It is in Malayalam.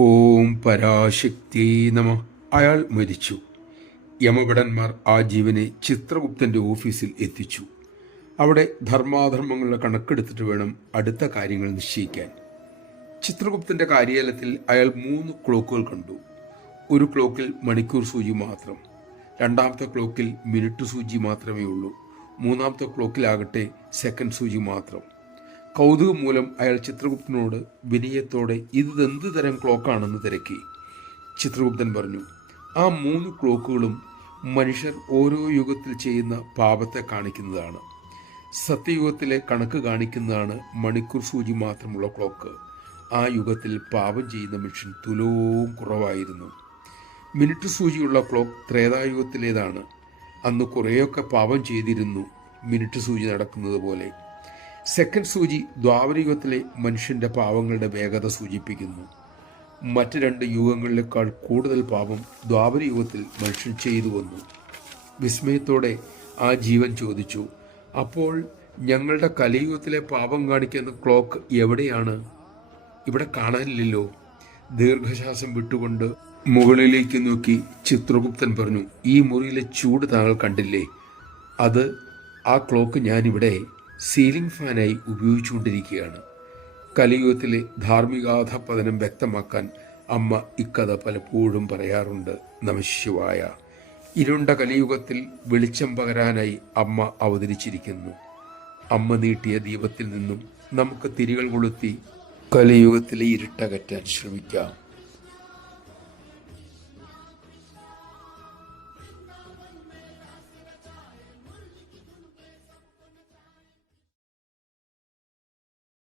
ഓം പരാശക്തി നമ. അയാൾ മരിച്ചു. യമഭടന്മാർ ആ ജീവനെ ചിത്രഗുപ്തന്റെ ഓഫീസിൽ എത്തിച്ചു. അവിടെ ധർമാധർമ്മങ്ങളുടെ കണക്കെടുത്തിട്ട് വേണം അടുത്ത കാര്യങ്ങൾ നിശ്ചയിക്കാൻ. ചിത്രഗുപ്തന്റെ കാര്യാലയത്തിൽ അയാൾ 3 ക്ലോക്കുകൾ കണ്ടു. ഒരു ക്ലോക്കിൽ മണിക്കൂർ സൂചി മാത്രം, രണ്ടാമത്തെ ക്ലോക്കിൽ മിനിറ്റ് സൂചി മാത്രമേ ഉള്ളൂ, മൂന്നാമത്തെ ക്ലോക്കിലാകട്ടെ സെക്കൻഡ് സൂചി മാത്രം. കൗതുകം മൂലം അയാൾ ചിത്രഗുപ്തനോട് വിനയത്തോടെ ഇതെന്ത് തരം ക്ലോക്കാണെന്ന് തിരക്കി. ചിത്രഗുപ്തൻ പറഞ്ഞു, ആ 3 ക്ലോക്കുകളും മനുഷ്യർ ഓരോ യുഗത്തിൽ ചെയ്യുന്ന പാപത്തെ കാണിക്കുന്നതാണ്. സത്യയുഗത്തിലെ കണക്ക് കാണിക്കുന്നതാണ് മണിക്കൂർ സൂചി മാത്രമുള്ള ക്ലോക്ക്. ആ യുഗത്തിൽ പാപം ചെയ്യുന്ന മനുഷ്യൻ തുലവും കുറവായിരുന്നു. മിനിറ്റ് സൂചിയുള്ള ക്ലോക്ക് ത്രേതായുഗത്തിലേതാണ്. അന്ന് കുറേയൊക്കെ പാപം ചെയ്തിരുന്നു, മിനിറ്റ് സൂചി നടക്കുന്നത് പോലെ. സെക്കൻഡ് സൂചി ദ്വാപരയുഗത്തിലെ മനുഷ്യന്റെ പാവങ്ങളുടെ വേഗത സൂചിപ്പിക്കുന്നു. മറ്റ് 2 യുഗങ്ങളിലേക്കാൾ കൂടുതൽ പാപം ദ്വാപരയുഗത്തിൽ മനുഷ്യൻ ചെയ്തു വന്നു. വിസ്മയത്തോടെ ആ ജീവൻ ചോദിച്ചു, അപ്പോൾ ഞങ്ങളുടെ കലിയുഗത്തിലെ പാപം കാണിക്കുന്ന ക്ലോക്ക് എവിടെയാണ്? ഇവിടെ കാണാനില്ലല്ലോ. ദീർഘശ്വാസം വിട്ടുകൊണ്ട് മുകളിലേക്ക് നോക്കി ചിത്രഗുപ്തൻ പറഞ്ഞു, ഈ മുറിയിലെ ചൂട് താങ്കൾ കണ്ടില്ലേ? ആ ക്ലോക്ക് ഞാനിവിടെ സീലിംഗ് ഫാനായി ഉപയോഗിച്ചുകൊണ്ടിരിക്കുകയാണ്. കലിയുഗത്തിലെ ധാർമ്മികാധപതനം വ്യക്തമാക്കാൻ അമ്മ ഇക്കഥ പലപ്പോഴും പറയാറുണ്ട്. നമഃശിവായ. ഇരുണ്ട കലിയുഗത്തിൽ വെളിച്ചം പകരാനായി അമ്മ അവതരിച്ചിരിക്കുന്നു. അമ്മ നീട്ടിയ ദീപത്തിൽ നിന്നും നമുക്ക് തിരികൾ കൊളുത്തി കലിയുഗത്തിലെ ഇരുട്ടകറ്റാൻ ശ്രമിക്കാം.